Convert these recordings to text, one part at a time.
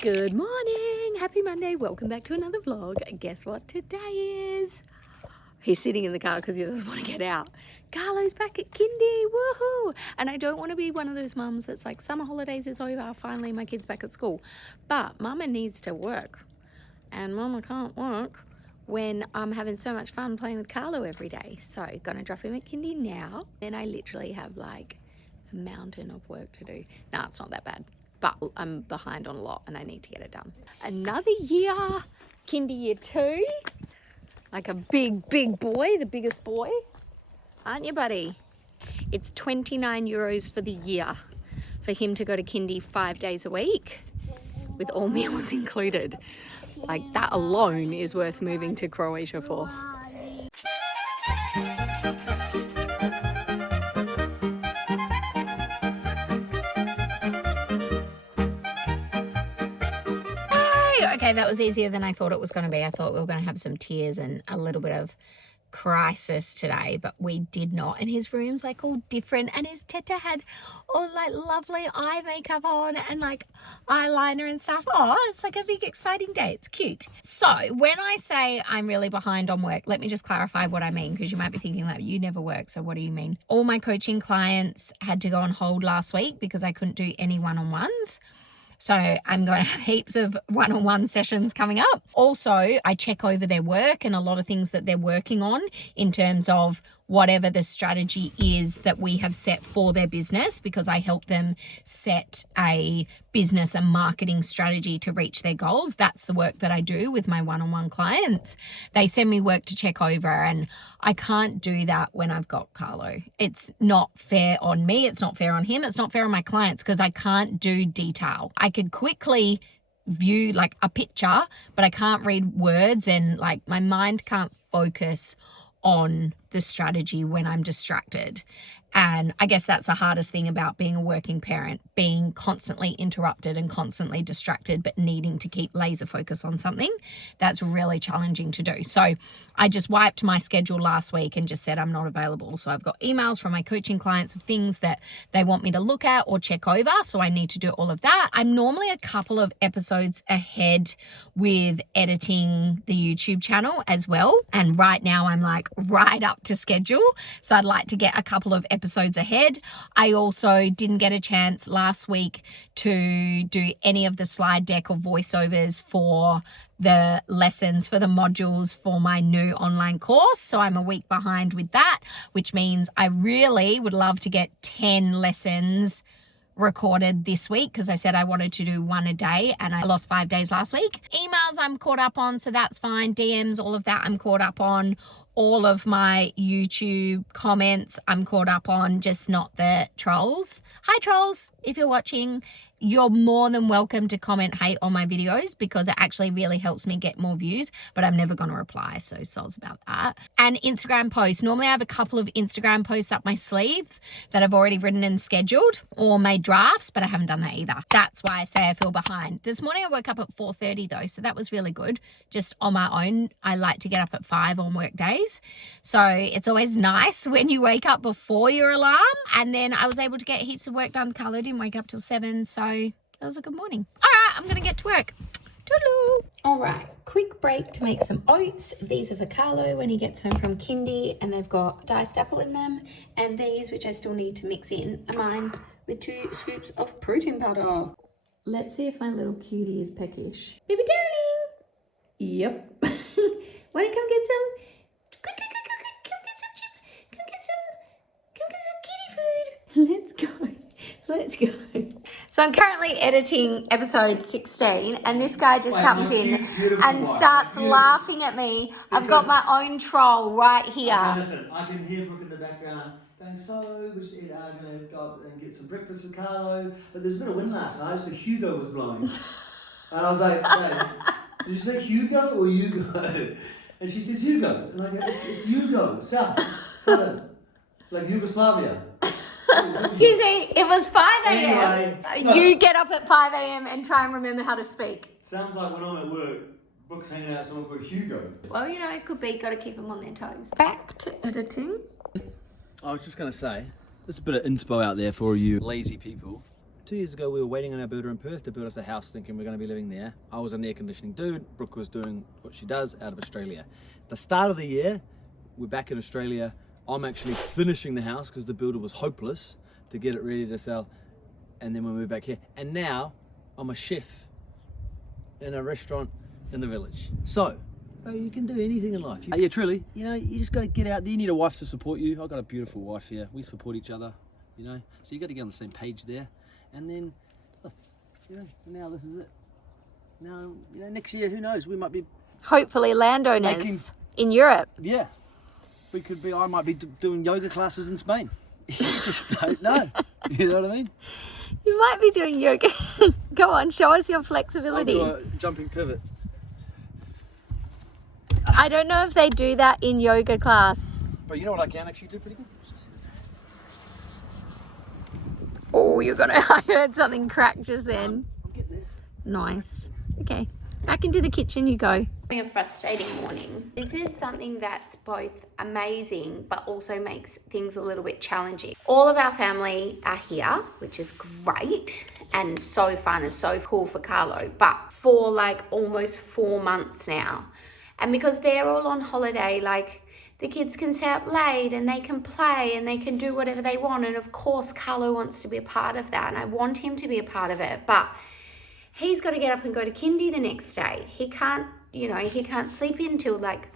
Good morning, happy Monday, welcome back to another vlog. Guess what today is? He's sitting in the car because he doesn't want to get out. Carlo's back at kindy, woohoo! And I don't want to be one of those mums that's like, summer holidays is over, finally my kid's back at school. But mama needs to work, and mama can't work when I'm having so much fun playing with Carlo every day. So gonna drop him at kindy now. Then I literally have like a mountain of work to do. Nah, it's not that bad, but I'm behind on a lot and I need to get it done. Another year, kindy year 2. Like a big boy, the biggest boy. Aren't you, buddy? It's €29 for the year for him to go to kindy 5 days a week with all meals included. Like that alone is worth moving to Croatia for. Okay, that was easier than I thought it was going to be. I thought we were going to have some tears and a little bit of crisis today, but we did not. And his room's like all different, and his teta had all like lovely eye makeup on and like eyeliner and stuff. Oh, it's like a big exciting day. It's cute. So when I say I'm really behind on work, let me just clarify what I mean, because you might be thinking like, you never work, so what do you mean? All my coaching clients had to go on hold last week because I couldn't do any one-on-ones. So I'm going to have heaps of one-on-one sessions coming up. Also, I check over their work and a lot of things that they're working on in terms of whatever the strategy is that we have set for their business, because I help them set a business and marketing strategy to reach their goals. That's the work that I do with my one-on-one clients. They send me work to check over, and I can't do that when I've got Carlo. It's not fair on me. It's not fair on him. It's not fair on my clients, because I can't do detail. I could quickly view like a picture, but I can't read words, and like my mind can't focus on the strategy when I'm distracted. And I guess that's the hardest thing about being a working parent, being constantly interrupted and constantly distracted, but needing to keep laser focus on something. That's really challenging to do. So I just wiped my schedule last week and just said I'm not available. So I've got emails from my coaching clients of things that they want me to look at or check over. So I need to do all of that. I'm normally a couple of episodes ahead with editing the YouTube channel as well. And right now I'm like right up to schedule. So I'd like to get a couple of episodes ahead. I also didn't get a chance last week to do any of the slide deck or voiceovers for the lessons for the modules for my new online course. So I'm a week behind with that, which means I really would love to get 10 lessons recorded this week, because I said I wanted to do one a day and I lost 5 days last week. Emails I'm caught up on, so that's fine. DMs, all of that I'm caught up on. All of my YouTube comments I'm caught up on, just not the trolls. Hi trolls, if you're watching, you're more than welcome to comment hate on my videos, because it actually really helps me get more views, but I'm never going to reply, so soz about that. And Instagram posts. Normally I have a couple of Instagram posts up my sleeves that I've already written and scheduled or made drafts, but I haven't done that either. That's why I say I feel behind. This morning I woke up at 4:30 though, so that was really good. Just on my own. I like to get up at 5 on work days. So it's always nice when you wake up before your alarm. And then I was able to get heaps of work done. Carlo didn't wake up till 7, so that was a good morning. All right, I'm going to get to work. Toodaloo. All right, quick break to make some oats. These are for Carlo when he gets home from kindy, and they've got diced apple in them. And these, which I still need to mix in, are mine with 2 scoops of protein powder. Let's see if my little cutie is peckish. Baby darling. Yep. Want to come get some? Let's go. So I'm currently editing episode 16, and this guy just comes in and starts laughing at me. I've got my own troll right here. Okay, listen, I can hear Brooke in the background going, so we're just going to go up and get some breakfast for Carlo, but there's a bit of wind last night, so Hugo was blowing. And I was like, hey, did you say Hugo or Hugo? And she says Hugo. And I go, it's Hugo, southern, like Yugoslavia. Excuse me, it was 5 a.m. Anyway, no. You get up at 5 a.m. and try and remember how to speak. Sounds like when I'm at work, Brooke's hanging out with someone called Hugo. Well, you know, it could be, got to keep them on their toes. Back to editing. I was just going to say, there's a bit of inspo out there for you lazy people. 2 years ago, we were waiting on our builder in Perth to build us a house, thinking we're going to be living there. I was an air conditioning dude. Brooke was doing what she does out of Australia. The start of the year, we're back in Australia. I'm actually finishing the house because the builder was hopeless to get it ready to sell. And then we moved back here. And now I'm a chef in a restaurant in the village. So, you can do anything in life. Yeah, truly. You know, you just got to get out there. You need a wife to support you. I've got a beautiful wife here. We support each other, you know. So you got to get on the same page there. And then, you know, now this is it. Now, you know, next year, who knows? We might be... Hopefully landowners in Europe. Yeah. We could be, I might be doing yoga classes in Spain. You just don't know. You know what I mean? You might be doing yoga. Go on, show us your flexibility. I'll do a jumping pivot. I don't know if they do that in yoga class. But you know what I can actually do pretty good? Oh, you're gonna, I heard something crack just then. I'm getting there. Nice. Okay, back into the kitchen you go. A frustrating morning. This is something that's both amazing but also makes things a little bit challenging. All of our family are here, which is great and so fun and so cool for Carlo, but for like almost 4 months now. And because they're all on holiday, like the kids can stay up late and they can play and they can do whatever they want. And of course, Carlo wants to be a part of that and I want him to be a part of it, but he's got to get up and go to kindy the next day. He can't, you know, he can't sleep until like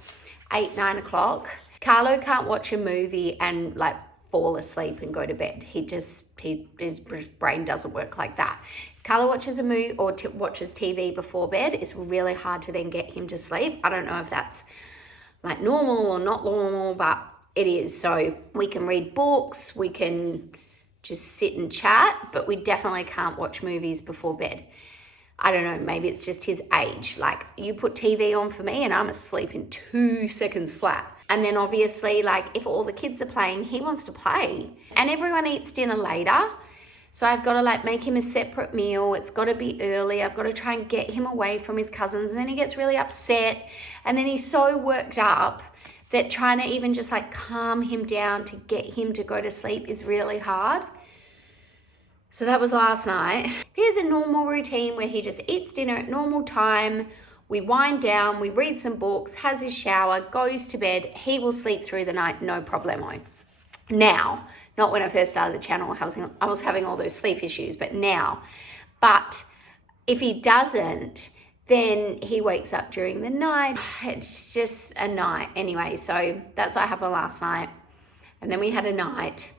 8, 9 o'clock. Carlo can't watch a movie and like fall asleep and go to bed. His brain doesn't work like that. Carlo watches a movie or watches TV before bed. It's really hard to then get him to sleep. I don't know if that's like normal or not normal, but it is. So we can read books, we can just sit and chat, but we definitely can't watch movies before bed. I don't know, maybe it's just his age. Like you put TV on for me and I'm asleep in 2 seconds flat. And then obviously like if all the kids are playing, he wants to play. And everyone eats dinner later. So I've got to like make him a separate meal. It's got to be early. I've got to try and get him away from his cousins. And then he gets really upset. And then he's so worked up that trying to even just like calm him down to get him to go to sleep is really hard. So that was last night. Here's a normal routine where he just eats dinner at normal time. We wind down, we read some books, has his shower, goes to bed. He will sleep through the night, no problemo. Now, not when I first started the channel, I was having all those sleep issues, but now. But if he doesn't, then he wakes up during the night. It's just a night. Anyway, so that's what happened last night. And then we had a night.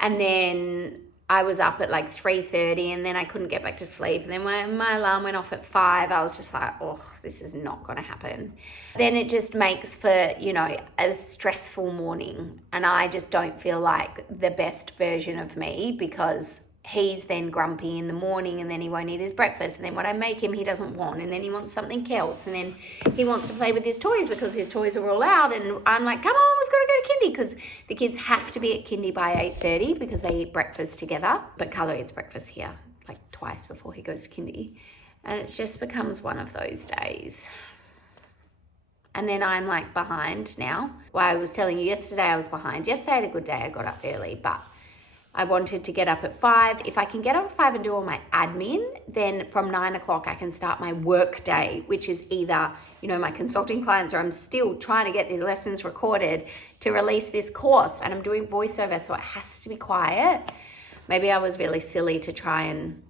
And then I was up at like 3:30 and then I couldn't get back to sleep. And then when my alarm went off at 5, I was just like, oh, this is not going to happen. Then it just makes for, you know, a stressful morning. And I just don't feel like the best version of me because he's then grumpy in the morning and then he won't eat his breakfast. And then when I make him, he doesn't want. And then he wants something else. And then he wants to play with his toys because his toys are all out. And I'm like, come on, we've got to go to kindy because the kids have to be at kindy by 8:30 because they eat breakfast together. But Carlo eats breakfast here like twice before he goes to kindy. And it just becomes one of those days. And then I'm like behind now. Well, I was telling you yesterday I was behind. Yesterday I had a good day. I got up early, but I wanted to get up at 5. If I can get up at 5 and do all my admin, then from 9 o'clock I can start my work day, which is either, you know, my consulting clients or I'm still trying to get these lessons recorded to release this course. And I'm doing voiceover, so it has to be quiet. Maybe I was really silly to try and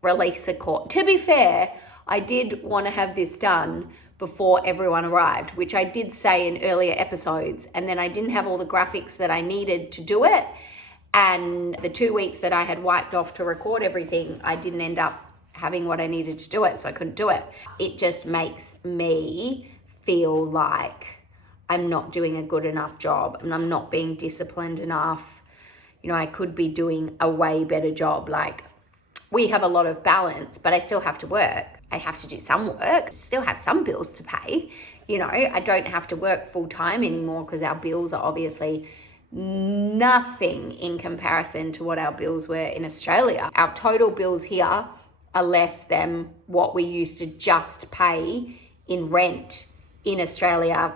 release a course. To be fair, I did want to have this done before everyone arrived, which I did say in earlier episodes. And then I didn't have all the graphics that I needed to do it. And the 2 weeks that I had wiped off to record everything, I didn't end up having what I needed to do it, so I couldn't do it. It just makes me feel like I'm not doing a good enough job and I'm not being disciplined enough. You know, I could be doing a way better job. Like, we have a lot of balance, but I still have to work. I have to do some work, still have some bills to pay. You know, I don't have to work full time anymore because our bills are obviously nothing in comparison to what our bills were in Australia. Our total bills here are less than what we used to just pay in rent in Australia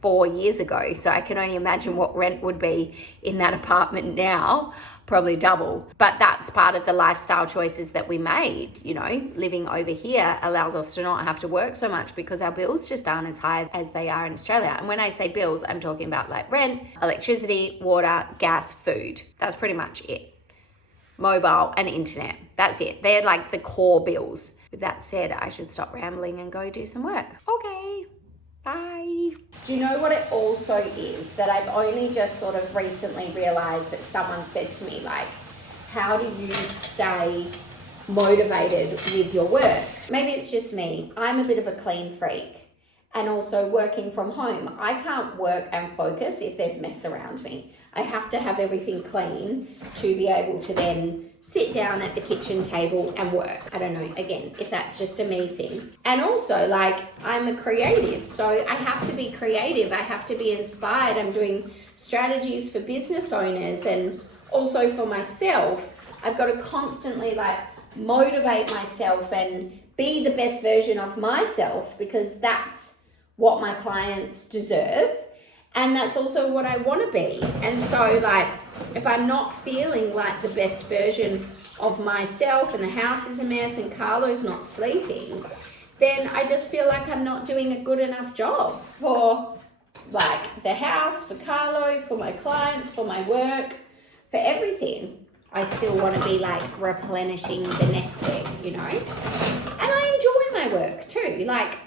4 years ago. So I can only imagine what rent would be in that apartment now. probably double. But that's part of the lifestyle choices that we made. You know, living over here allows us to not have to work so much because our bills just aren't as high as they are in Australia. And when I say bills, I'm talking about like rent, electricity, water, gas, food. That's pretty much it. Mobile and internet. That's it. They're like the core bills. With that said, I should stop rambling and go do some work. Okay, bye. Do you know what it also is that I've only just sort of recently realized that someone said to me, like, how do you stay motivated with your work? Maybe it's just me. I'm a bit of a clean freak. And also working from home, I can't work and focus if there's mess around me. I have to have everything clean to be able to then sit down at the kitchen table and work. I don't know, again, if that's just a me thing. And also, like, I'm a creative, so I have to be creative. I have to be inspired. I'm doing strategies for business owners and also for myself. I've got to constantly, like, motivate myself and be the best version of myself because that's what my clients deserve. And that's also what I want to be. And so, like, if I'm not feeling like the best version of myself and the house is a mess and Carlo's not sleeping, then I just feel like I'm not doing a good enough job for, like, the house, for Carlo, for my clients, for my work, for everything. I still want to be, like, replenishing the nest egg, you know? And I enjoy my work too. Like,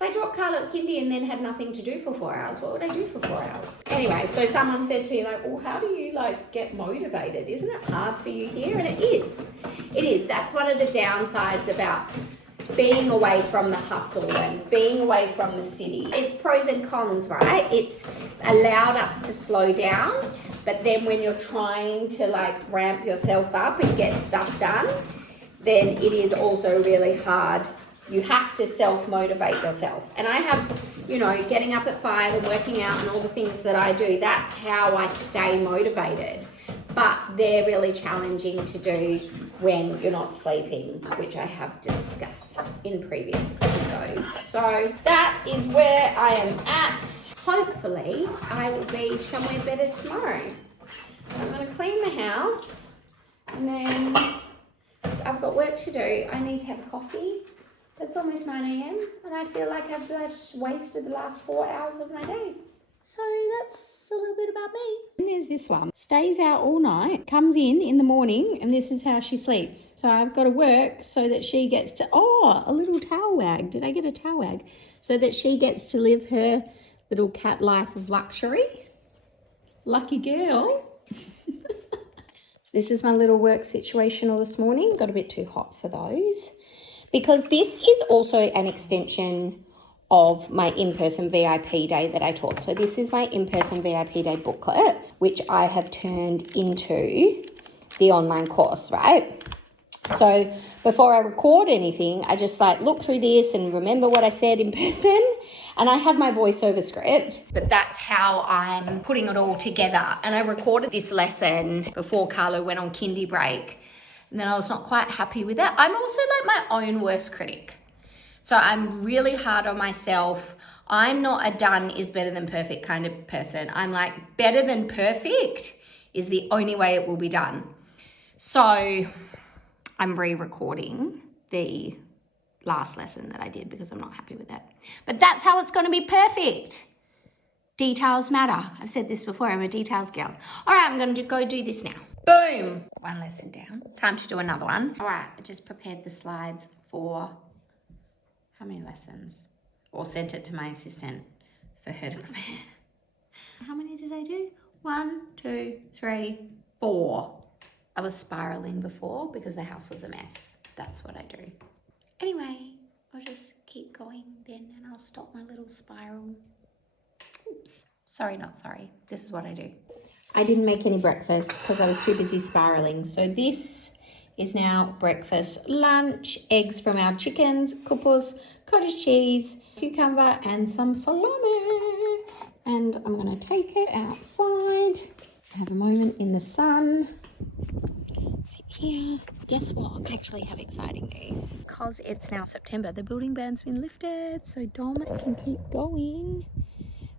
if I dropped Carlo at kindy and then had nothing to do for 4 hours, what would I do for 4 hours? Anyway, so someone said to me, like, well, how do you, like, get motivated? Isn't it hard for you here? And it is. It is. That's one of the downsides about being away from the hustle and being away from the city. It's pros and cons, right? It's allowed us to slow down, but then when you're trying to, like, ramp yourself up and get stuff done, then it is also really hard. You have to self-motivate yourself. And I have, you know, getting up at 5 and working out and all the things that I do, that's how I stay motivated. But they're really challenging to do when you're not sleeping, which I have discussed in previous episodes. So that is where I am at. Hopefully, I will be somewhere better tomorrow. So I'm going to clean the house and then I've got work to do. I need to have coffee. It's almost 9 a.m. and I feel like I've just wasted the last 4 hours of my day. So that's a little bit about me. And there's this one. Stays out all night, comes in the morning, and this is how she sleeps. So I've got to work so that she gets to, a little towel wag. Did I get a towel wag? So that she gets to live her little cat life of luxury. Lucky girl. So this is my little work situation all this morning. Got a bit too hot for those. Because this is also an extension of my in-person VIP day that I taught. So this is my in-person VIP day booklet, which I have turned into the online course, right? So before I record anything, I just like look through this and remember what I said in person. And I have my voiceover script, but that's how I'm putting it all together. And I recorded this lesson before Carlo went on kindy break. And then I was not quite happy with it. I'm also like my own worst critic. So I'm really hard on myself. I'm not a done is better than perfect kind of person. I'm like better than perfect is the only way it will be done. So I'm re-recording the last lesson that I did because I'm not happy with it. But that's how it's going to be perfect. Details matter. I've said this before. I'm a details girl. All right, I'm going to go do this now. Boom. One lesson down. Time to do another one. All right, I just prepared the slides for how many lessons? Or sent it to my assistant for her to prepare. How many did I do? 1, 2, 3, 4. I was spiraling before because the house was a mess. That's what I do. Anyway, I'll just keep going then and I'll stop my little spiral. Oops. Sorry, not sorry. This is what I do. I didn't make any breakfast because I was too busy spiraling. So this is now breakfast, lunch, eggs from our chickens, kupus, cottage cheese, cucumber, and some salami. And I'm going to take it outside, have a moment in the sun. Sit here. Guess what? I actually have exciting news. Because it's now September, the building ban's been lifted, so Dom can keep going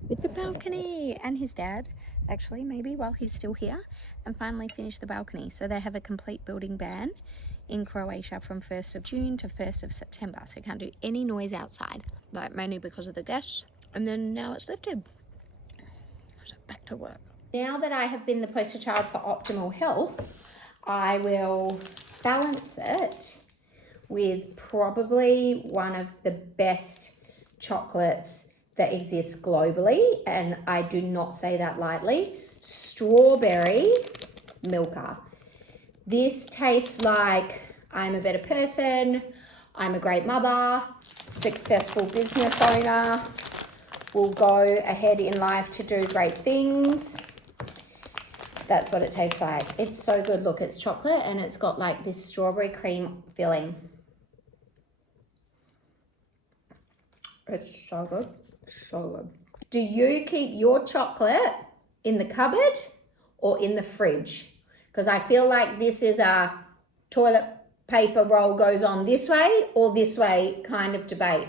with the balcony. And his dad actually, maybe while he's still here, and finally finish the balcony. So they have a complete building ban in Croatia from 1st of June to 1st of September. So you can't do any noise outside, like mainly because of the guests. And then now it's lifted. So back to work. Now that I have been the poster child for optimal health, I will balance it with probably one of the best chocolates that exists globally, and I do not say that lightly, strawberry Milka. This tastes like I'm a better person, I'm a great mother, successful business owner, will go ahead in life to do great things. That's what it tastes like. It's so good. Look, it's chocolate and it's got like this strawberry cream filling. It's so good. So good. Do you keep your chocolate in the cupboard or in the fridge? Because I feel like this is a toilet paper roll goes on this way or this way kind of debate.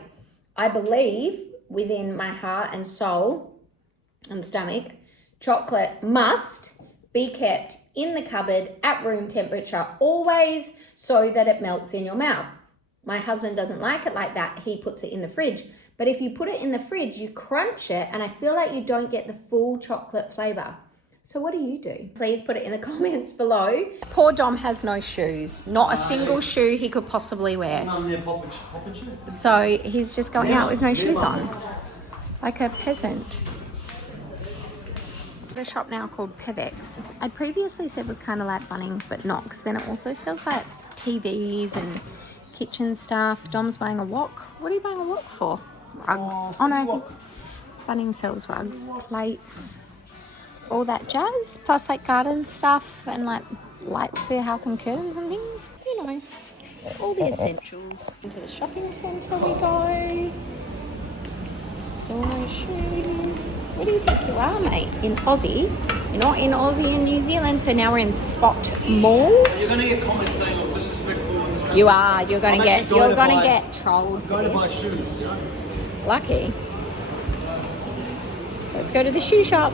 I believe within my heart and soul and stomach, chocolate must be kept in the cupboard at room temperature always so that it melts in your mouth. My husband doesn't like it like that. He puts it in the fridge. But if you put it in the fridge, you crunch it, and I feel like you don't get the full chocolate flavor. So what do you do? Please put it in the comments below. Poor Dom has no shoes. Not a single shoe he could possibly wear. So he's just going out with no shoes on. Like a peasant. A shop now called Pevex. I previously said was kind of like Bunnings, but not, because then it also sells like TVs and kitchen stuff. Dom's buying a wok. What are you buying a wok for? Rugs. Oh no, I think Bunnings sells rugs, plates, all that jazz, plus like garden stuff and like lights for your house and curtains and things. You know, all the essentials. Into the shopping centre we go. Still no shoes. What do you think you are, mate? In Aussie? You're not in Aussie and New Zealand, so now we're in Spot Mall. You're going to get comments saying look disrespectful in this country. You are. You're going to get trolled. I'm going to buy shoes, you know? Lucky. Let's go to the shoe shop.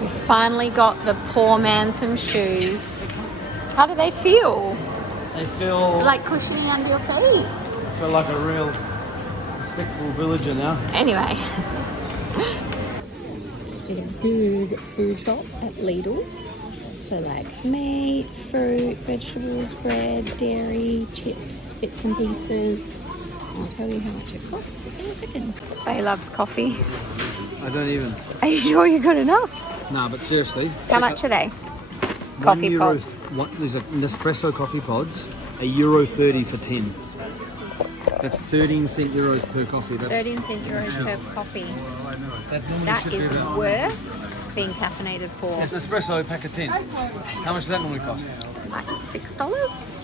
We finally got the poor man some shoes. How do they feel? They feel... It's like cushiony under your feet. I feel like a real respectful villager now. Anyway. Just did a big food shop at Lidl. So like meat, fruit, vegetables, bread, dairy, chips, bits and pieces. I'll tell you how much it costs in a second. Faye loves coffee. I don't even. Are you sure you got enough? Nah, but seriously. How much are they? Coffee pods. There's a Nespresso coffee pods, €1.30 for 10. That's 13 cent euros per coffee. That's 13 cent euros per coffee. That is worth being caffeinated for. It's an espresso pack of 10. How much does that normally cost? Like $6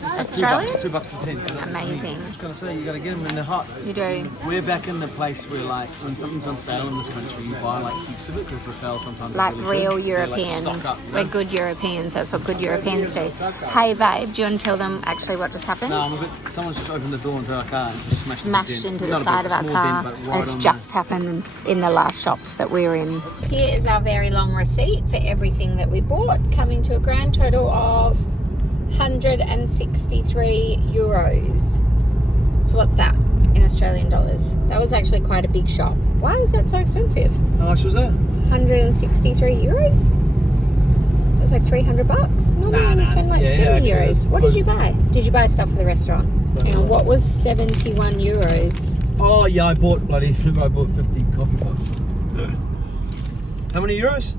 It's Australian? $2 for 10. So Amazing. I just gotta say, you gotta get them when they're hot. You do. We're back in the place where, like, when something's on sale in this country, you buy like heaps of it because the sale sometimes. Like is really real good. Europeans. They, like, stock up, you know? We're good Europeans. That's what good Europeans do. Hey babe, do you want to tell them actually what just happened? No, I'm a bit. Someone's just opened the door into our car and just Smashed into the side of our car, and it's just happened in the last shops that we're in. Here is our very long receipt for everything that we bought, coming to a grand total of 163 euros. So what's that in Australian dollars? That was actually quite a big shop. Why is that so expensive? How much was that? 163 euros? That's like $300. Normally you only spend like 70 euros. What did you buy? Did you buy stuff for the restaurant? Hang on, what was 71 euros? Oh yeah, I bought 50 coffee pots. How many euros?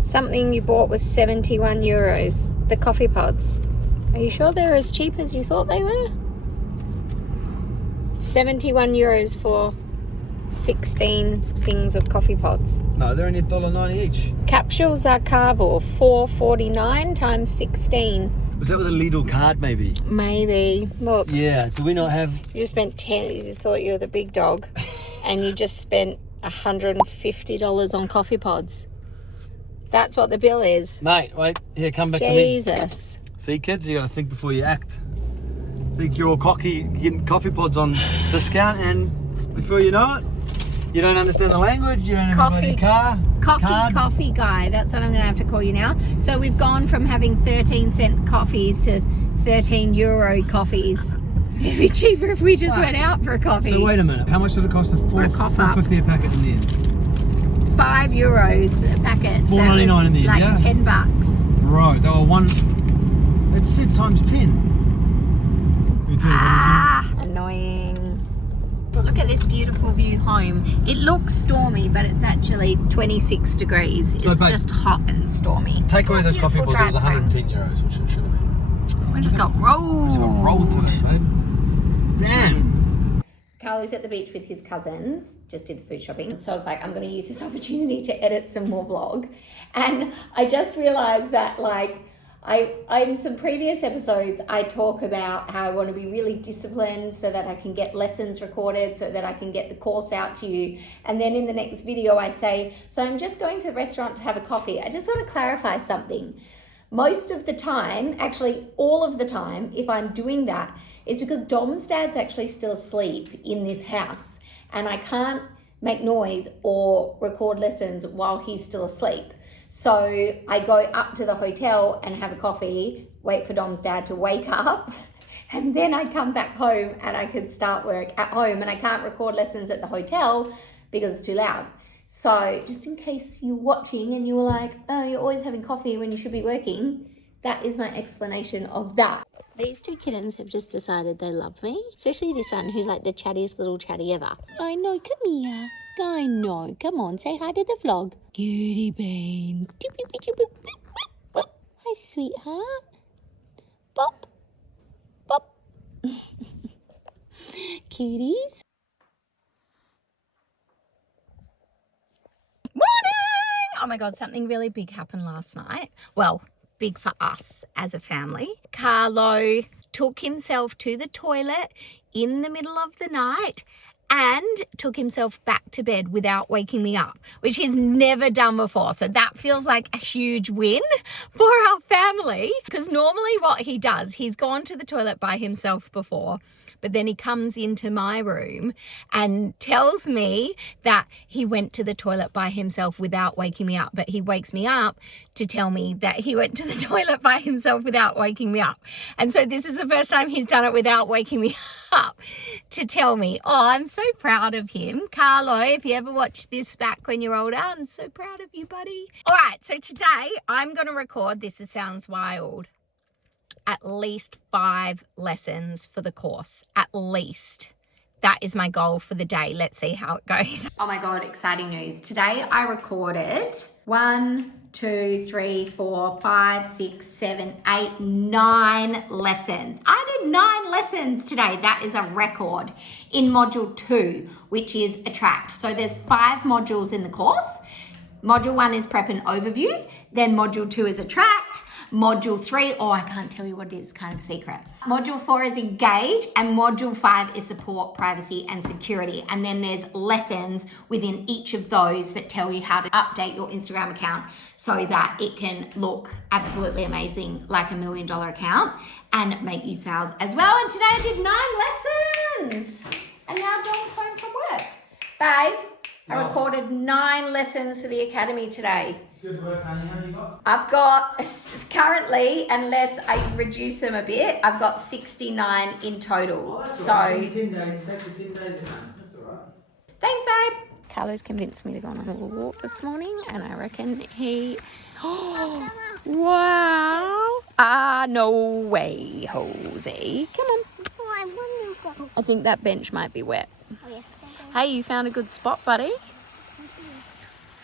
Something you bought was 71 euros. The coffee pods. Are you sure they're as cheap as you thought they were? 71 euros for 16 things of coffee pods. No, they're only $1.90 each. Capsules are carbo, $4.49 times 16. Was that with a Lidl card, maybe? Maybe. Look. Yeah. Do we not have? You just spent 10. You thought you were the big dog, and you just spent $150 on coffee pods. That's what the bill is. Mate, wait. Here, come back to me. Jesus. See, kids, you got to think before you act. Think you're all cocky, getting coffee pods on discount, and before you know it, You don't understand the language. You don't have a bloody car. Coffee guy. That's what I'm going to have to call you now. So we've gone from having 13-cent coffees to 13 euro coffees. It'd be cheaper if we just went out for a coffee. So wait a minute. How much did it cost? $4.50 a packet in the end. €5 a packet. $4.99 in the end. Like yeah? $10. Right. They were one. It said times 10. Annoying. Look at this beautiful view home. It looks stormy, but it's actually 26 degrees. It's just hot and stormy. Take away those coffee balls. It was 110 euros, which it should have been. We just got rolled. We just got rolled today, babe. Damn. Carly's at the beach with his cousins, just did food shopping. So I was like, I'm going to use this opportunity to edit some more vlog. And I just realized that, like, in some previous episodes, I talk about how I want to be really disciplined so that I can get lessons recorded, so that I can get the course out to you. And then in the next video, I say, so I'm just going to the restaurant to have a coffee. I just want to clarify something. Most of the time, actually all of the time, if I'm doing that, is because Dom's dad's actually still asleep in this house. And I can't make noise or record lessons while he's still asleep. So I go up to the hotel and have a coffee, wait for Dom's dad to wake up, and then I come back home and I can start work at home, and I can't record lessons at the hotel because it's too loud. So just in case you're watching and you were like, oh, you're always having coffee when you should be working, that is my explanation of that. These two kittens have just decided they love me, especially this one who's like the chattiest little chatty ever. I know, come here. I know, come on, say hi to the vlog. Cutie bean. Hi, sweetheart. Bop. Bop. Cuties. Morning! Oh my God, something really big happened last night. Well, big for us as a family. Carlo took himself to the toilet in the middle of the night and took himself back to bed without waking me up, which he's never done before. So that feels like a huge win for our family, because normally what he does, he's gone to the toilet by himself before, but then he comes into my room and tells me that he went to the toilet by himself without waking me up. But he wakes me up to tell me that he went to the toilet by himself without waking me up. And so this is the first time he's done it without waking me up to tell me. Oh, I'm so proud of him. Carlo, if you ever watch this back when you're older, I'm so proud of you, buddy. All right, so today I'm going to record, this sounds wild, at least 5 lessons for the course, at least. That is my goal for the day. Let's see how it goes. Oh my God, exciting news. Today I recorded 1, 2, 3, 4, 5, 6, 7, 8, 9 lessons. I did 9 lessons today. That is a record in module 2, which is Attract. So there's 5 modules in the course. Module 1 is Prep and Overview. Then module 2 is Attract. Module 3, oh, I can't tell you what it is, kind of secret. Module 4 is Engage, and module 5 is Support, Privacy and Security. And then there's lessons within each of those that tell you how to update your Instagram account so that it can look absolutely amazing, like $1 million account, and make you sales as well. And today I did 9 lessons. And now Dom's home from work. Babe, I recorded 9 lessons for the academy today. Good work, honey. How many you got? I've got, currently, unless I reduce them a bit, I've got 69 in total. Oh, that's so, all right. It's only 10 days. It takes you 10 days, man. That's all right. Thanks, babe. Carlo's convinced me to go on a little walk this morning, and I reckon he... Oh, wow. No way, Hosey. Come on. I think that bench might be wet. Oh, yeah. Hey, you found a good spot, buddy.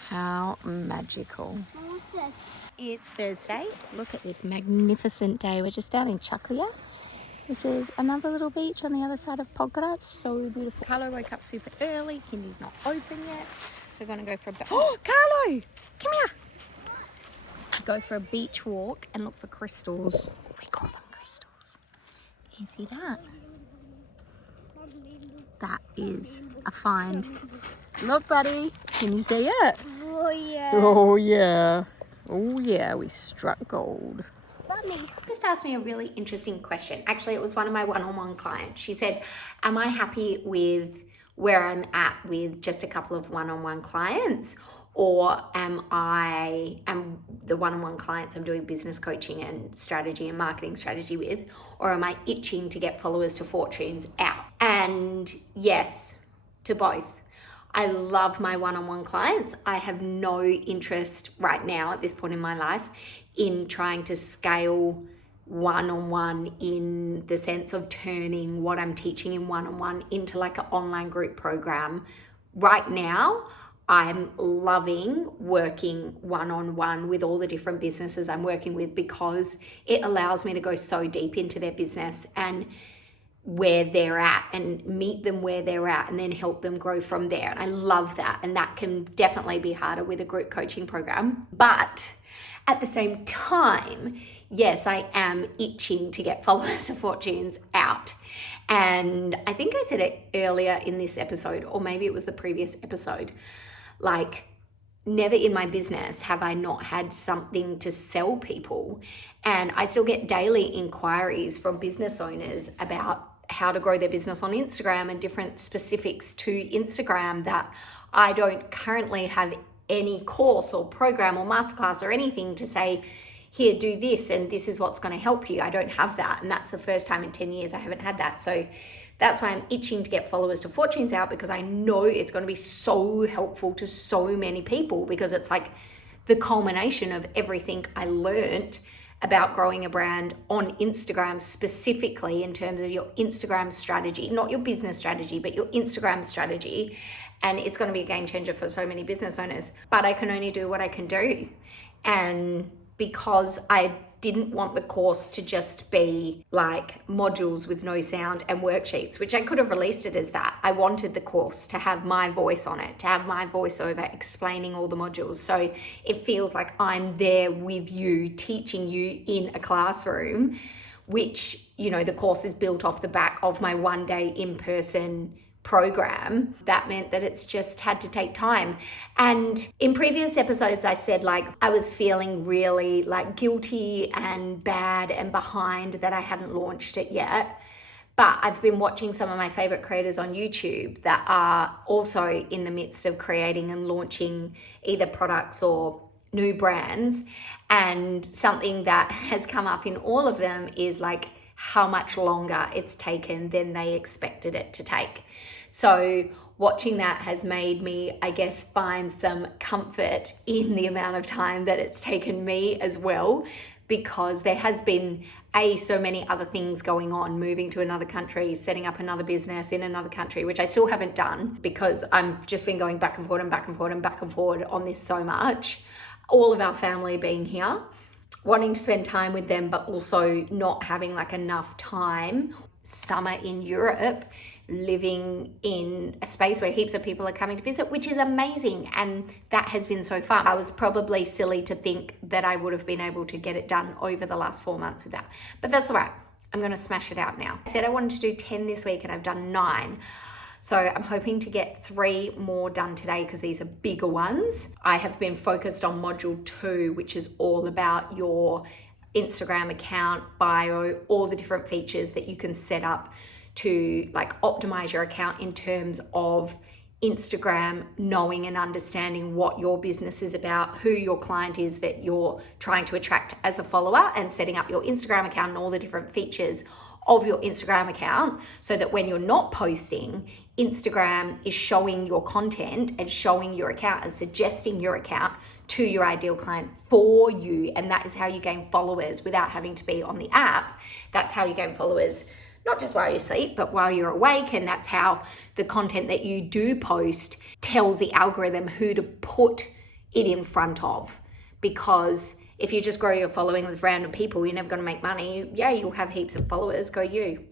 How magical. It's Thursday. Look at this magnificent day. We're just down in Chucklia. This is another little beach on the other side of Podgora. It's so beautiful. Carlo woke up super early. Kindy's not open yet. So we're going to go for a... Oh, Carlo! Come here! Go for a beach walk and look for crystals. We call them crystals. Can you see that? That is a find. Look, buddy. Can you see it? Oh, yeah. Oh, yeah. Oh, yeah. We struck gold. Mommy. Just asked me a really interesting question. Actually, it was one of my one-on-one clients. She said, am I happy with where I'm at with just a couple of one-on-one clients, or am the one-on-one clients I'm doing business coaching and strategy and marketing strategy with, or am I itching to get followers to fortunes out? And yes, to both. I love my one-on-one clients. I have no interest right now at this point in my life in trying to scale one-on-one in the sense of turning what I'm teaching in one-on-one into like an online group program. Right now, I'm loving working one-on-one with all the different businesses I'm working with, because it allows me to go so deep into their business and where they're at and meet them where they're at and then help them grow from there. And I love that. And that can definitely be harder with a group coaching program. But at the same time, yes, I am itching to get followers to fortunes out. And I think I said it earlier in this episode, or maybe it was the previous episode, like, never in my business have I not had something to sell people. And I still get daily inquiries from business owners about how to grow their business on Instagram and different specifics to Instagram that I don't currently have any course or program or masterclass or anything to say, here, do this, and this is what's going to help you. I don't have that. And that's the first time in 10 years I haven't had that. So that's why I'm itching to get followers to fortunes out, because I know it's going to be so helpful to so many people, because it's like the culmination of everything I learned about growing a brand on Instagram, specifically in terms of your Instagram strategy, not your business strategy, but your Instagram strategy. And it's going to be a game changer for so many business owners, but I can only do what I can do. And because I didn't want the course to just be like modules with no sound and worksheets, which I could have released it as that. I wanted the course to have my voice on it, to have my voiceover explaining all the modules. So it feels like I'm there with you, teaching you in a classroom, which, you know, the course is built off the back of my one day in-person program. That meant that it's just had to take time. And in previous episodes, I said like I was feeling really like guilty and bad and behind that I hadn't launched it yet. But I've been watching some of my favorite creators on YouTube that are also in the midst of creating and launching either products or new brands. And something that has come up in all of them is like how much longer it's taken than they expected it to take. So watching that has made me, I guess, find some comfort in the amount of time that it's taken me as well, because there has been so many other things going on, moving to another country, setting up another business in another country, which I still haven't done because I've just been going back and forth and back and forth and back and forth on this so much. All of our family being here, wanting to spend time with them, but also not having like enough time. Summer in Europe, living in a space where heaps of people are coming to visit, which is amazing. And that has been so fun. I was probably silly to think that I would have been able to get it done over the last 4 months with that. But that's all right. I'm going to smash it out now. I said I wanted to do 10 this week and I've done 9. So I'm hoping to get 3 more done today because these are bigger ones. I have been focused on module 2, which is all about your Instagram account, bio, all the different features that you can set up to like optimize your account in terms of Instagram, knowing and understanding what your business is about, who your client is that you're trying to attract as a follower, and setting up your Instagram account and all the different features of your Instagram account so that when you're not posting, Instagram is showing your content and showing your account and suggesting your account to your ideal client for you. And that is how you gain followers without having to be on the app. That's how you gain followers, not just while you sleep, but while you're awake. And that's how the content that you do post tells the algorithm who to put it in front of. Because if you just grow your following with random people, you're never going to make money. Yeah, you'll have heaps of followers, go you.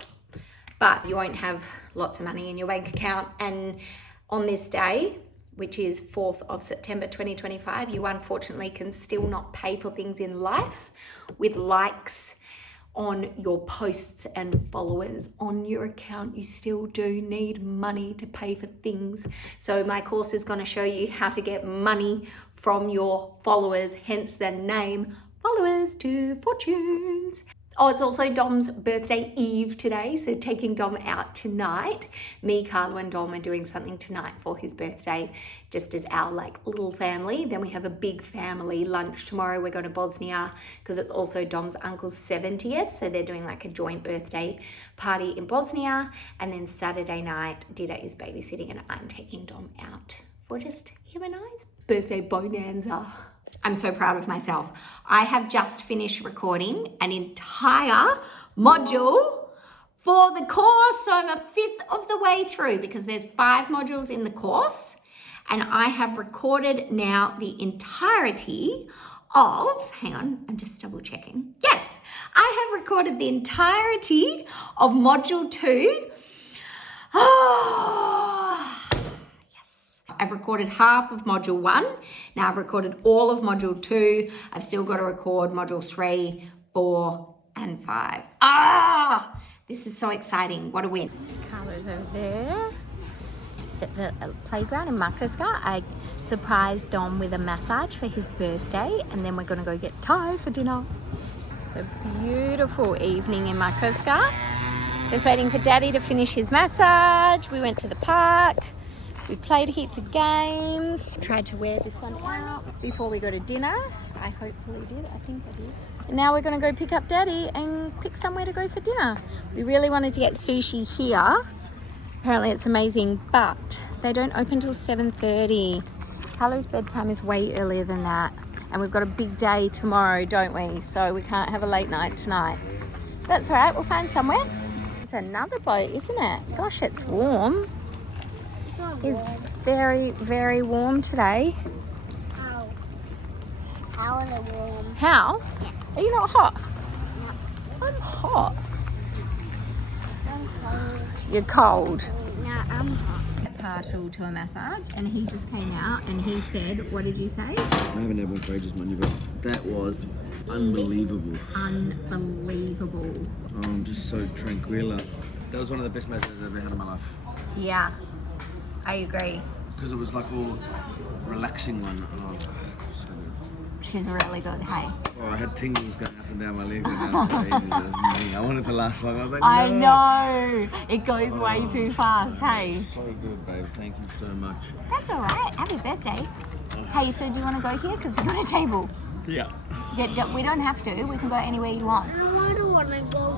But you won't have lots of money in your bank account. And on this day, which is 4th of September 2025, you unfortunately can still not pay for things in life with likes on your posts and followers on your account. You still do need money to pay for things. So my course is going to show you how to get money from your followers, hence the name Followers to Fortunes. Oh, it's also Dom's birthday eve today, so taking Dom out tonight. Me, Carlo and Dom are doing something tonight for his birthday, just as our like little family. Then we have a big family lunch tomorrow. We're going to Bosnia because it's also Dom's uncle's 70th, so they're doing like a joint birthday party in Bosnia. And then Saturday night, Dida is babysitting and I'm taking Dom out for just him and I's birthday bonanza. I'm so proud of myself. I have just finished recording an entire module for the course. So I'm a fifth of the way through because there's 5 modules in the course. And I have recorded now the entirety of, hang on, I'm just double checking. Yes, I have recorded the entirety of module 2. I've recorded half of module 1. Now I've recorded all of module 2. I've still got to record module 3, 4, and 5. This is so exciting. What a win. Carlo's over there. Just at the playground in Makarska. I surprised Dom with a massage for his birthday, and then we're going to go get Thai for dinner. It's a beautiful evening in Makarska. Just waiting for Daddy to finish his massage. We went to the park. We played heaps of games. Tried to wear this one out before we go to dinner. I hopefully did. I think I did. And now we're going to go pick up Daddy and pick somewhere to go for dinner. We really wanted to get sushi here. Apparently it's amazing, but they don't open till 7:30. Carlo's bedtime is way earlier than that. And we've got a big day tomorrow, don't we? So we can't have a late night tonight. That's all right. We'll find somewhere. It's another boat, isn't it? Gosh, it's warm. It's very, very warm today. How is it warm? How? Are you not hot? No. I'm hot. I'm cold. You're cold. No, I'm hot. Partial to a massage, and he just came out and he said, what did you say? I haven't had one for ages, man, but that was unbelievable. Unbelievable. Oh, I'm just so tranquila. That was one of the best massages I've ever had in my life. Yeah, I agree. Because it was like all relaxing one. Oh, so good. She's really good, hey? Oh, I had tingles going up and down my legs. And I wanted to last long. I was like, I no. know. It goes way too fast, hey? So good, babe. Thank you so much. That's all right. Happy birthday. Hey, so do you want to go here? Because we've got a table. Yeah. We don't have to. We can go anywhere you want. I don't want to go.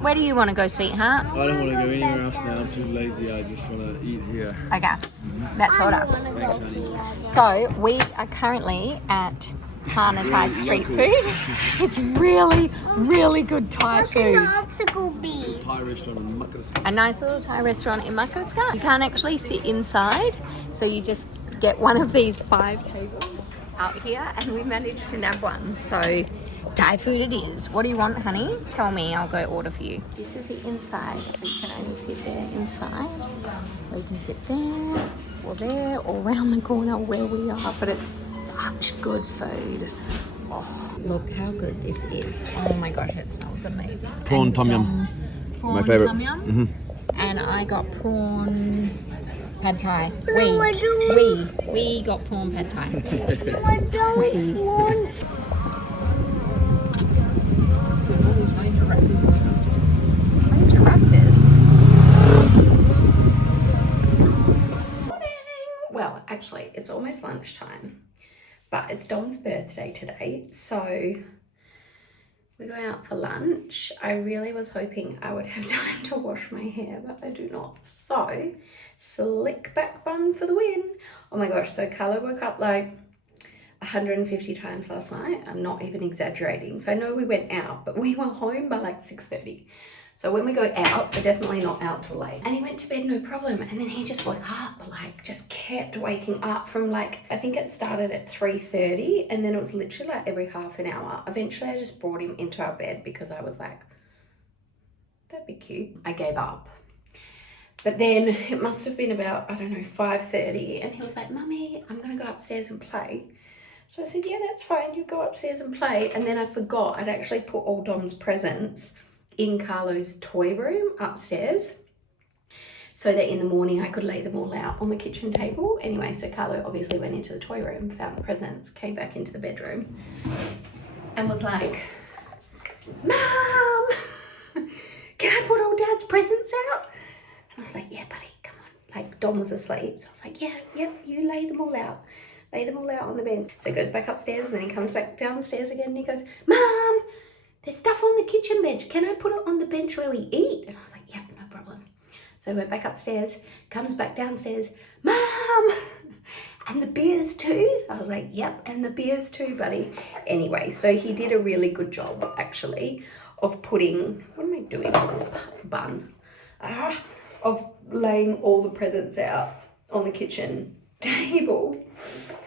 Where do you want to go, sweetheart? I don't want to go anywhere else now. I'm too lazy. I just want to eat here. Okay. That's order. Thanks, honey. So we are currently at Hana Thai street food. It's really, really good Thai food. Obstacle B. Thai restaurant in Makarska. A nice little Thai restaurant in Makarska. You can't actually sit inside, so you just get one of these 5 tables out here, and we managed to nab one. So Thai food it is. What do you want, honey? Tell me, I'll go order for you. This is the inside, so you can only sit there inside. Or you can sit there, or around the corner where we are. But it's such good food. Oh, look how good this is. Oh my gosh, it smells amazing. Prawn And tom yum. prawn My favourite. tom yum. Mm-hmm. And I got prawn pad thai. No, We got prawn pad thai. I don't want. Ranger raptors. Morning. Well, actually, it's almost lunchtime, but it's Dom's birthday today, so we're going out for lunch. I really was hoping I would have time to wash my hair, but I do not. So, slick back bun for the win. Oh my gosh, so Carlo woke up like 150 times last night. I'm not even exaggerating. So I know we went out, but we were home by like 6:30. So when we go out, we're definitely not out till late. And he went to bed no problem. And then he just woke up, like just kept waking up from like, I think it started at 3:30 and then it was literally like every half an hour. Eventually I just brought him into our bed because I was like, that'd be cute. I gave up. But then it must have been about, I don't know, 5:30. And he was like, Mummy, I'm gonna go upstairs and play. So I said, yeah, that's fine. You go upstairs and play. And then I forgot I'd actually put all Dom's presents in Carlo's toy room upstairs so that in the morning I could lay them all out on the kitchen table. Anyway, so Carlo obviously went into the toy room, found the presents, came back into the bedroom and was like, Mom, can I put all Dad's presents out? And I was like, yeah, buddy, come on. Like, Dom was asleep. So I was like, yeah, yep, you lay them all out. Lay them all out on the bench. So he goes back upstairs and then he comes back downstairs again and he goes, Mum, there's stuff on the kitchen bench. Can I put it on the bench where we eat? And I was like, yep, no problem. So he went back upstairs, comes back downstairs, Mum, and the beers too? I was like, yep, and the beers too, buddy. Anyway, so he did a really good job, actually, of putting, what am I doing with this bun? Of laying all the presents out on the kitchen table.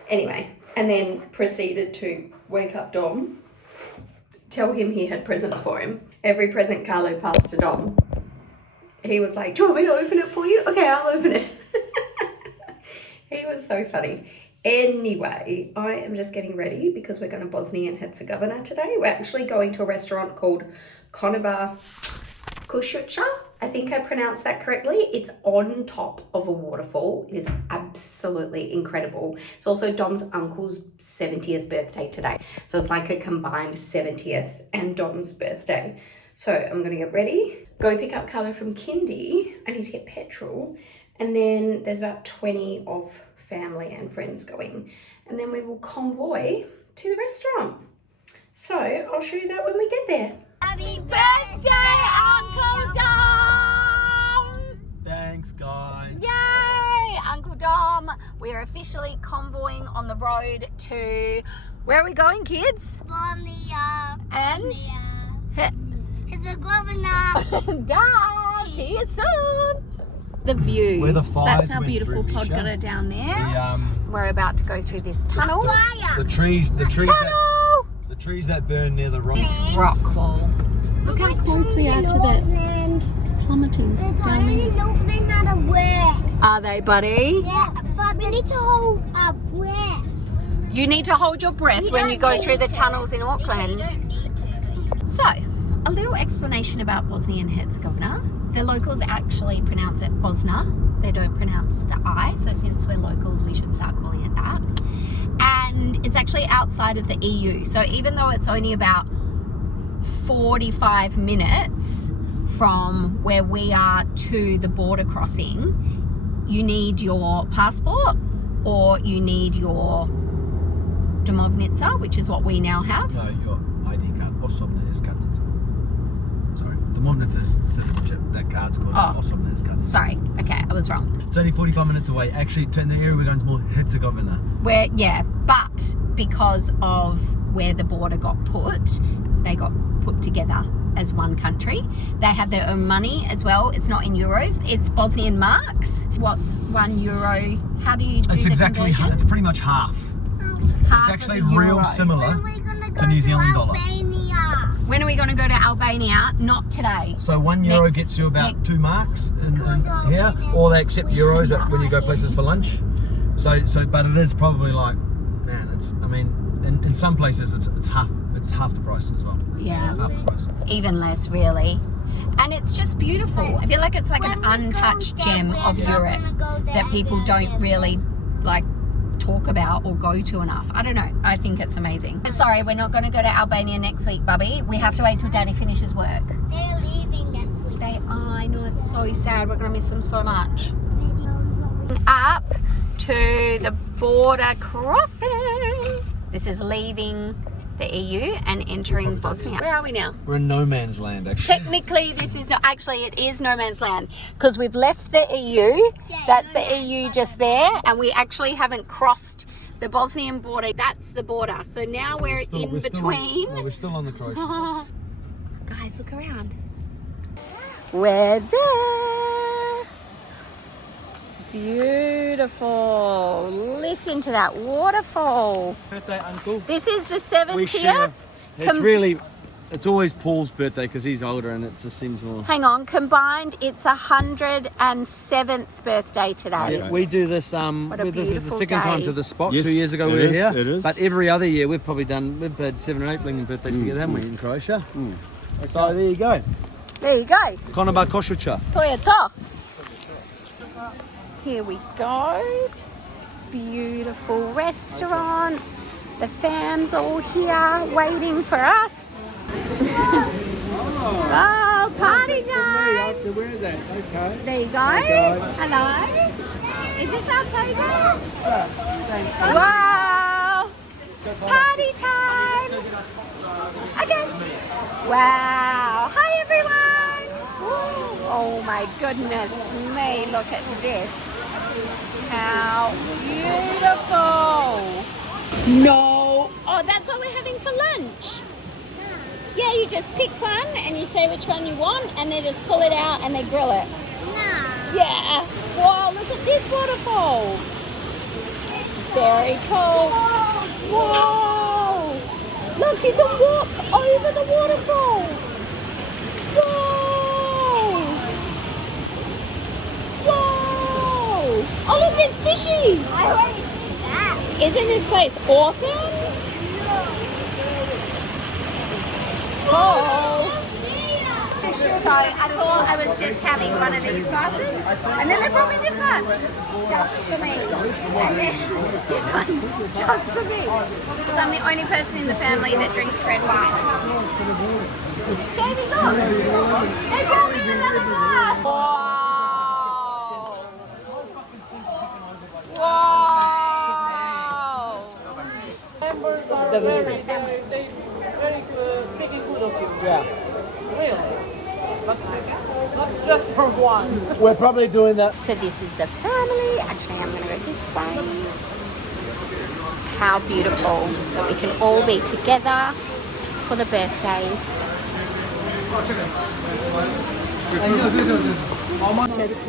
Anyway, and then proceeded to wake up Dom, tell him he had presents for him. Every present Carlo passed to Dom. He was like, do you want me to open it for you? Okay, I'll open it. He was so funny. Anyway, I am just getting ready because we're going to Bosnia and Herzegovina today. We're actually going to a restaurant called Konoba Kušuća. I think I pronounced that correctly. It's on top of a waterfall. It is absolutely incredible. It's also Dom's uncle's 70th birthday today. So it's like a combined 70th and Dom's birthday. So I'm going to get ready, go pick up Carlo from kindy. I need to get petrol. And then there's about 20 of family and friends going. And then we will convoy to the restaurant. So I'll show you that when we get there. Happy birthday, Uncle Dom! Thanks, guys. Yay! Uncle Dom, we're officially convoying on the road to... Where are we going, kids? Bosnia. And? It's a governor. Dad, see you soon! The view. Where the So that's fires how went beautiful through, Misha. Podgora down there. We're about to go through this tunnel. The trees Tunnel! the trees that burn near the rock. This rock wall. Look how close we are to the plummeting down there. Are they, buddy? Yeah, but we need to hold our breath. You need to hold your breath when you go through the tunnels in Auckland. So, a little explanation about Bosnia and Herzegovina. The locals actually pronounce it Bosna. They don't pronounce the I, so since we're locals, we should start calling it that. And it's actually outside of the EU. So even though it's only about 45 minutes from where we are to the border crossing, you need your passport or you need your domovnica, which is what we now have. No, your ID card. Osobna iskaznica. Sorry, domovnica is citizenship. That card's called Osobna iskaznica. Sorry, okay, I was wrong. It's only 45 minutes away. Actually, in the area we're going to more Herzegovina. But because of where the border got put, they got put together as one country. They have their own money as well. It's not in euros. It's Bosnian marks. What's €1? How do you do It's the exactly. conversion? It's pretty much half. Half It's of actually the real euro. similar to New Zealand dollar. When are we going to go to Albania? Not today. So €1 Next- gets you about next- 2 marks in here, or they accept euros when you go places for lunch. So, but it is probably like, man, it's. I mean, in some places it's half the price as well. Yeah, Half the price. even less really. And it's just beautiful. I feel like it's like an untouched gem of Europe that people don't really like talk about or go to enough. I don't know. I think it's amazing. Sorry, we're not going to go to Albania next week, Bubby. We have to wait till Daddy finishes work. They're leaving this week. They are. I know, it's so sad. We're going to miss them so much. Up to the border crossing. This is leaving the EU and entering Bosnia. Where are we now? We're in no man's land, actually. Technically, this is not. Actually, it is no man's land because we've left the EU. That's the EU just there, and we actually haven't crossed the Bosnian border. That's the border. So now we're in between. We're still on the Croatian side. Guys, look around. We're there. Beautiful. Listen to that waterfall. Birthday, Uncle. This is the We 70th. share. It's really, it's always Paul's birthday because he's older and it just seems more. Hang on, combined, it's 107th birthday today. Yeah, we do this. a This is the beautiful second time day. to the spot. Yes, 2 years ago it we were is, here. it is. But every other year we've had 7 or 8 Blinking birthdays together, haven't we, in Croatia? So there you go. There you go. Konoba Kušuća. Toyota. Here we go. Beautiful restaurant. The fam's all here waiting for us. Oh, party time. So where is that? Okay. There you go. Hello. Is this our togo? Wow. Party time. Okay. Wow. Hi, everyone. Oh, my goodness me. Look at this. How beautiful. No. Oh, that's what we're having for lunch. Yeah, you just pick one and you say which one you want and they just pull it out and they grill it. No. Yeah. Wow, look at this waterfall. Very cool. Wow. Look, you can walk over the waterfall. Wow. Wow. Oh, look, there's fishies. I already did that. Isn't this place awesome? Oh. So I thought I was just having one of these glasses, and then they brought me this one, just for me. And then this one, just for me. Because I'm the only person in the family that drinks red wine. Jamie, look! They brought me another glass! Whoa! Yeah. That's just for one. We're probably doing that. So this is the family. Actually, I'm going to go this way. How beautiful that we can all be together for the birthdays. Just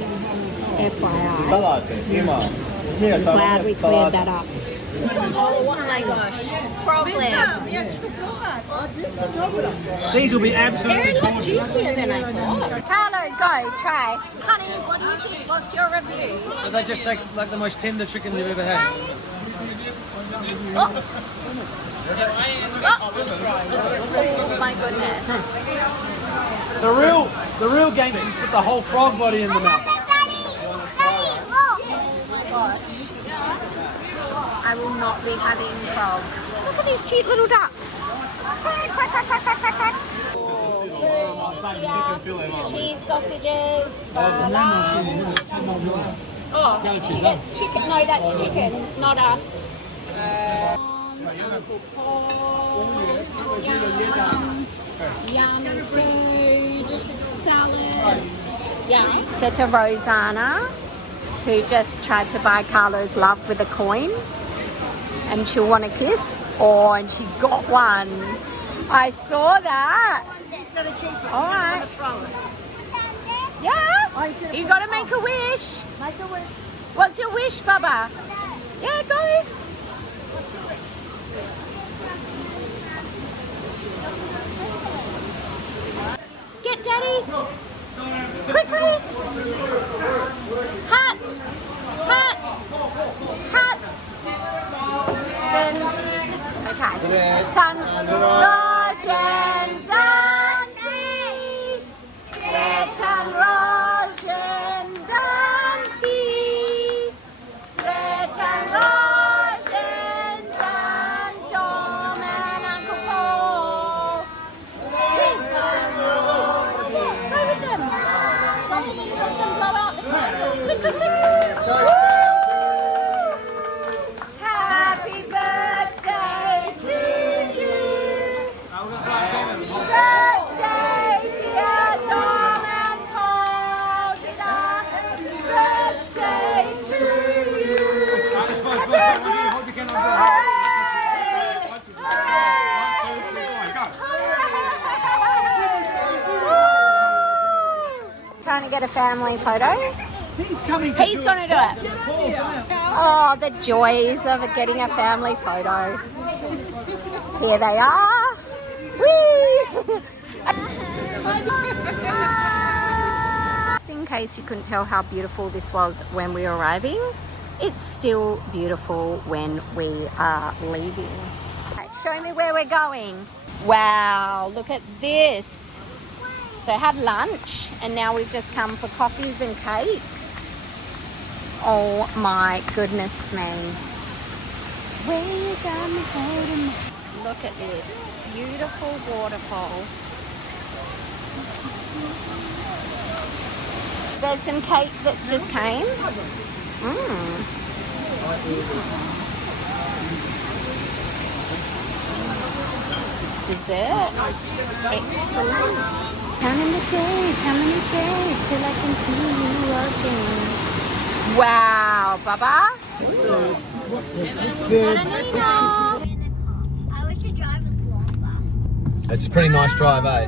FYI. I'm glad we cleared that up. Oh my gosh. Frog legs. These will be absolutely They're a lot juicier than I thought. Carlo, go, try. Honey, what do you think? What's your review? So they just take like the most tender chicken you've ever had. Oh my goodness. The real gangsters put the whole frog body in the mouth. I will not be having frog. Look at these cute little ducks. Quack, quack, quack, quack, quack, quack, quack. Cheese sausages. Oh, chicken. No, that's chicken, not us. Uncle Paul's. Yum food. Salads. Yum. Teta Rosanna, who just tried to buy Carlo's love with a coin. And she'll want a kiss. Oh, and she got one. I saw that. All right. Yeah. You got to make a wish. Make a wish. What's your wish, Baba? Yeah, go. Get Daddy. Quickly. Hat. Hat. Hat. Okay. Tan Rajan Danti. Tan Rajan Danti. Tan Rajan Dan Dom and Uncle Paul. Sing. Go with them. Go with them. Let them blow out the candles. Quick, quick, quick. Happy birthday to you. Happy birthday, dear Dom and Paul. Happy birthday to you. Trying to get a family photo. He's coming. He's going to do it. Oh, the joys of getting a family photo. Here they are. Whee! Just in case you couldn't tell how beautiful this was when we were arriving, it's still beautiful when we are leaving. Okay, show me where we're going. Wow, look at this. So I had lunch and now we've just come for coffees and cakes. Oh my goodness me. Where you gonna hold him? Look at this beautiful waterfall. There's some cake that's just came. Dessert. Excellent. How many days till I can see you again? Wow, Baba. I wish the drive was longer. It's a pretty nice drive, eh?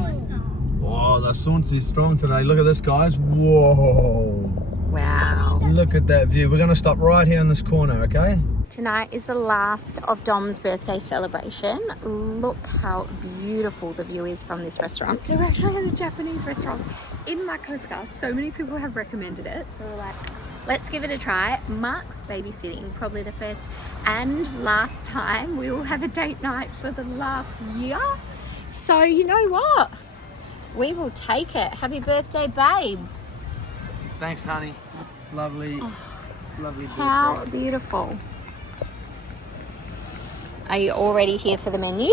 Oh, the sun's strong today. Look at this, guys. Whoa. Wow. Look at that view. We're going to stop right here in this corner, okay? Tonight is the last of Dom's birthday celebration. Look how beautiful the view is from this restaurant. So we're actually at a Japanese restaurant in Yokosuka. So many people have recommended it. So we're like, let's give it a try. Mark's babysitting, probably the first and last time. We will have a date night for the last year. So you know what? We will take it. Happy birthday, babe. Thanks, honey. Lovely, lovely birthday. How beautiful. Are you already here for the menu?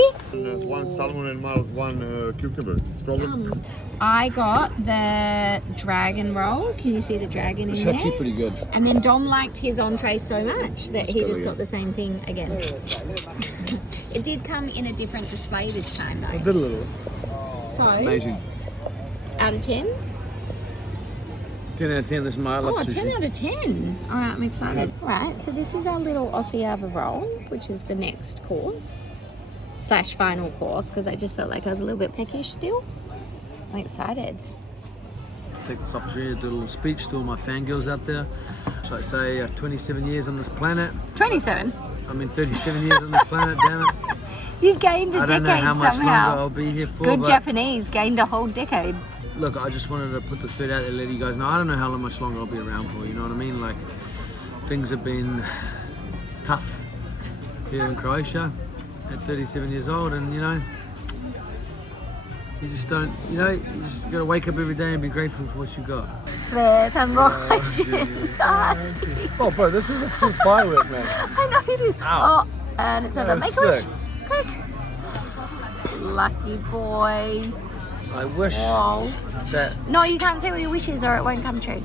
One salmon and one cucumber. It's problem. I got the dragon roll. Can you see the dragon in It's there? actually pretty good. And then Dom liked his entree so much that he just got the same thing again. It did come in a different display this time though. Did a little. So, Amazing. out of 10? 10 out of 10. This is my love Oh, sushi. 10 out of 10. All right, I'm excited. All right, so this is our little Osiava roll, which is the next course / final course, because I just felt like I was a little bit peckish still. I'm excited. Let's take this opportunity to do a little speech to all my fangirls out there. So I say 27 years on this planet. 27. I mean 37 years on this planet, damn it. You gained a I don't know decade how much somehow. longer I'll be here for. Good but Japanese gained a whole decade. look, I just wanted to put this food out there, let you guys know. I don't know how much longer I'll be around for, you know what I mean? Like, things have been tough here in Croatia at 37 years old, and you know, you just don't, you know, you just gotta wake up every day and be grateful for what you got. Oh, bro, this is a full firework, man. I know it is. Ow. Oh, and it's over. That Make was a wish. sick. Quick. Lucky boy. I wish Wow. that. No, you can't say what your wish is or it won't come true.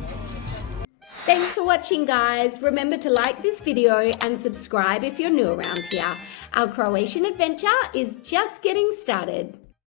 Thanks for watching, guys. Remember to like this video and subscribe if you're new around here. Our Croatian adventure is just getting started.